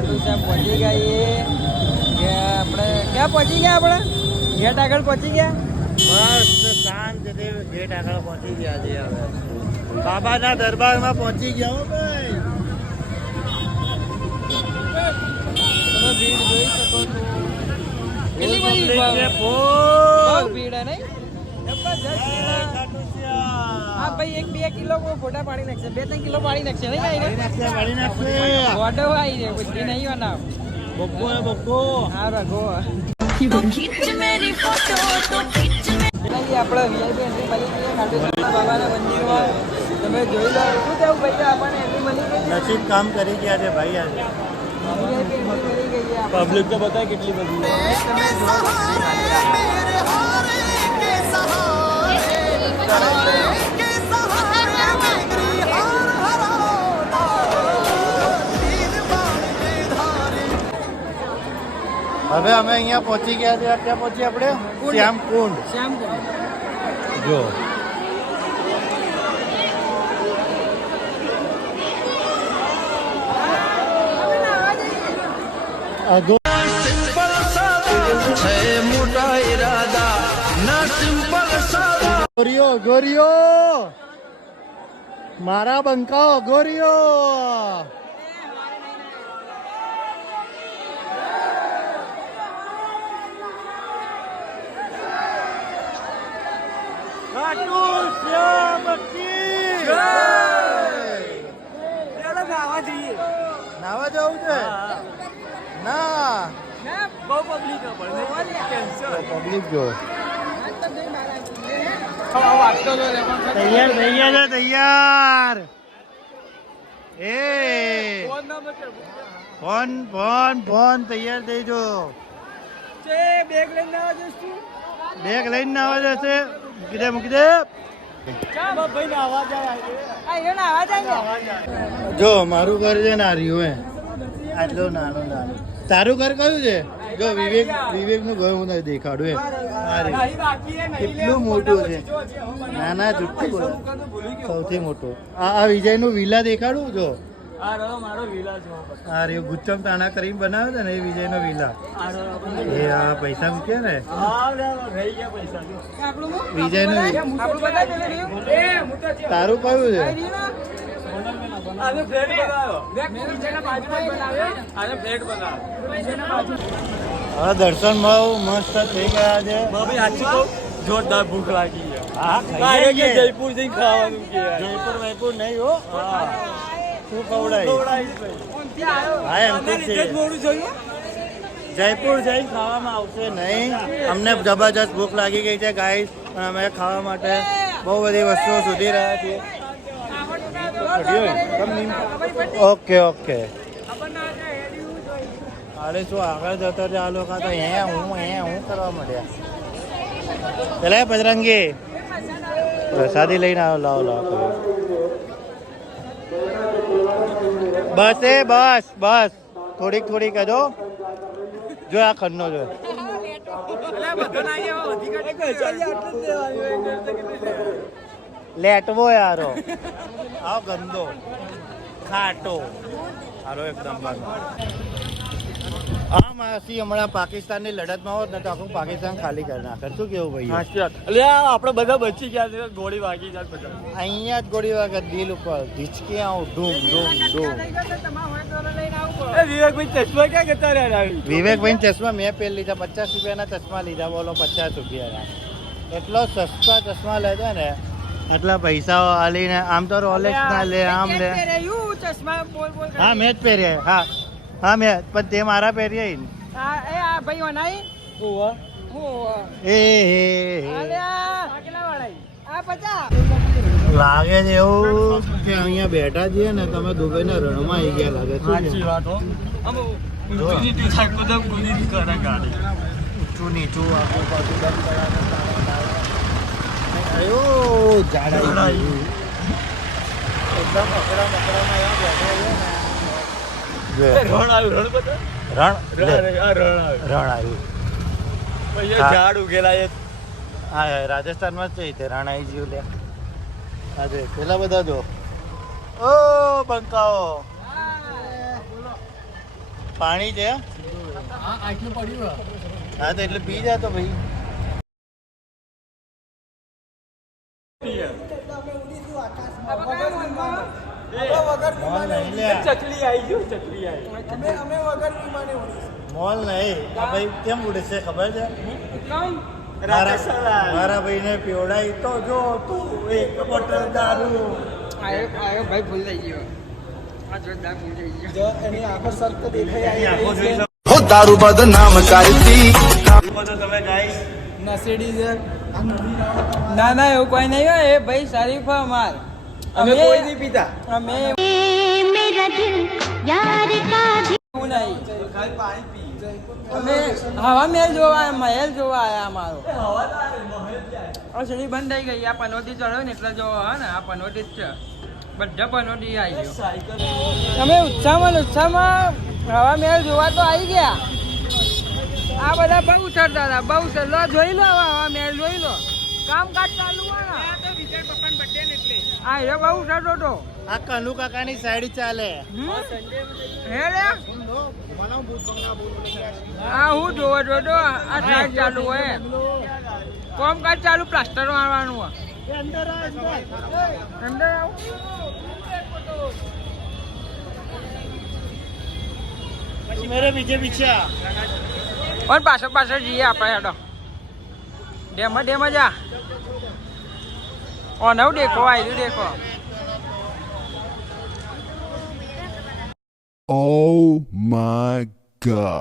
ખાટુ સાહેબ પહોંચી ગયા કે આપણે ક્યાં પહોંચી ગયા આપણે ગેટ આગળ પહોંચી ગયા મસ્ત શાંતિથી ગેટ આગળ પહોંચી ગયા છે હવે બાબાના દરબારમાં પહોંચી ગયા હો ભાઈ તમે ભીડ જોઈ શકો છો કેટલી બધી બહુ બહુ ભીડ હે નહીં જબરજસ્ત ભીડ હે. હા ભાઈ 1-2 કિલો ફોટા પાડી નાખશે 2-3 કિલો પાડી નાખશે નહીં ગોડો આવી છે બુદ્ધિ નહીં બનાવ બબ્બો હે બબ્બો હા રઘો આપણે વીઆઈપી એન્ટ્રી મળી ગઈ ખાટુશ્યામના બાબાના મંદિરમાં તમે જોઈ લો શું થયું ભાઈ આપણને એન્ટ્રી મળી ગઈ નસીબ કામ કરી ગયા છે ભાઈ આજે વીઆઈપી એન્ટ્રી મળી ગઈ છે પબ્લિક તો બતાય કેટલી બધી હવે અમે અહીંયા પહોંચી ગયા છે ક્યાં પહોંચી આપણે શ્યામ કુંડ શ્યામ જો ગોરીઓ ગોરીઓ મારા બંકાઓ ગોરીઓ નાવા જવું છે ના બહુ પબ્લિક પબ્લિક જો વાગતો તૈયાર થઈ ગયા છે તૈયાર એ ફોન ફોન ફોન તૈયાર થઈ જો બેગ લઈને આવવા જઈશું બેગ લઈને આવવા જશે મૂકી દે મૂકી દે જો મારું ઘર છે ને આર્યું હે આટલું નાનું નાનું તારું ઘર કયું છે જો વિવેક વિવેક નું ઘર હું તને દેખાડું હે કેટલું મોટું છે ના ના જુઠ્ઠું બોલો સૌથી મોટું આ વિજય નું વિલા દેખાડું જો આ રહ્યો ગુચ્ચમ તાણા કરીને બનાવ્યો છે ને એ વિજય નો વિલા એ આ પૈસા મૂક્યા ને વિજય નું તારું કયું છે હવે દર્શન બહુ મસ્ત થઈ ગયા છે જોરદાર ભૂખ લાગી જયપુર જઈને ખાવાનું જયપુર વયપુર નહીં હો શું ખવડાય હા એમ તો છે જયપુર જઈને ખાવામાં આવશે નહીં અમને જબરજસ્ત ભૂખ લાગી ગઈ છે ગાઈસ પણ અમે ખાવા માટે બહુ બધી વસ્તુઓ શોધી રહ્યા છીએ ઓકે ઓકે અરે શું આગળ જતો છે આ લોકો તો હું કરવા માંડ્યા પેલા બજરંગી પ્રસાદી લઈને આવો લાવો લાવો બસ એ બસ બસ થોડીક થોડીક હજો જો આ ખન્નો જો લેટવો યારો આવ ગંદો ખાટો હારો એકદમ આ માસી હમણાં પાકિસ્તાનની લડતમાં હોત ને તો આખું પાકિસ્તાન ખાલી કરી નાખે શું કેવું ભાઈ આપડે બધા બચી ગયા છે ગોળી વાગી જાય બધા અહીંયા જ ગોળી વાગે દિલ ઉપર ધીચકી આવું ધૂમ ધૂમ ધૂમ વિવેકભાઈ ચશ્મા ક્યાં કરતા રહ્યા વિવેકભાઈ ચશ્મા મેં પહેરી લીધા 50 રૂપિયાના ચશ્મા લીધા બોલો 50 રૂપિયાના એટલો સસ્તા ચશ્મા લે છે ને આટલા પૈસાઓ આલીને આમ તો રોલેક્સ ના લે આમ લે હા મેં જ પહેર્યા હા હા મેં પણ તે મારા પહેર્યા લાગે છે એવું કે અહીંયા બેઠા છીએ ને તમે દુબઈના રણમાં આવી ગયા લાગે ઊંચું નીચું આખું પાછું જાડા એકદમ અકડા મકડામાં અહીંયા બેઠા ઝાડ ઉગેલા હા રાજસ્થાનમાં જ છે રણ આવી ગયું લે આજે પેલા બધા જો ઓ બંકાઓ પાણી છે હા તો એટલે પી જા તો ભાઈ મોલ નહીં લે મોલ નહીં આ ભાઈ કેમ ઉડે છે ખબર છે મારા ભાઈને પીવડાવી તો જો તું એક બોટલ દારૂ આયો ભાઈ ભૂલ થઈ ગયો આ જોરદાર ભૂલ થઈ ગયો એની આંખો સર્ક એની આંખો જોઈ લો હો તારું બદનામ કરતી તો તમે ગાઈસ નસેડી છે ના ના એવું કોઈ નહીં હોય એ ભાઈ શરીફ અમાર અમે કોઈ નહીં પીતા અમે मेरा दिल यार का એવું નહીં ખાલી પાણી પી અમે હવા મહેલ જોવા મહેલ જોવા આયા અમારો આ સીડી બંધ થઈ ગઈ આ પનોતી ચડ્યો ને એટલે જો હા ને આ પનોતી જ છે બધા પનોતી આવી ગયો અમે ઉત્સાહમાં હવા મહેલ જોવા તો આવી ગયા આ બધા બહુ ચડતા હતા બહુ ચડલો જોઈ લો હવા મહેલ જોઈ લો કામકાજ ચાલુ હોય આ હીરો બહુ ચડતો હતો આ કનુ કાકાની સાઈડ ચાલે હે રે આ હું જોવો જોતો આ સાઈડ ચાલુ હોય કામકાજ ચાલુ પ્લાસ્ટર મારવાનું હોય અંદર આવો પછી મેરે પીછે આ પણ પાછળ જઈએ આપણે હેડો ડેમ જા ઓ નવ દેખો આવી દેખો Oh my God.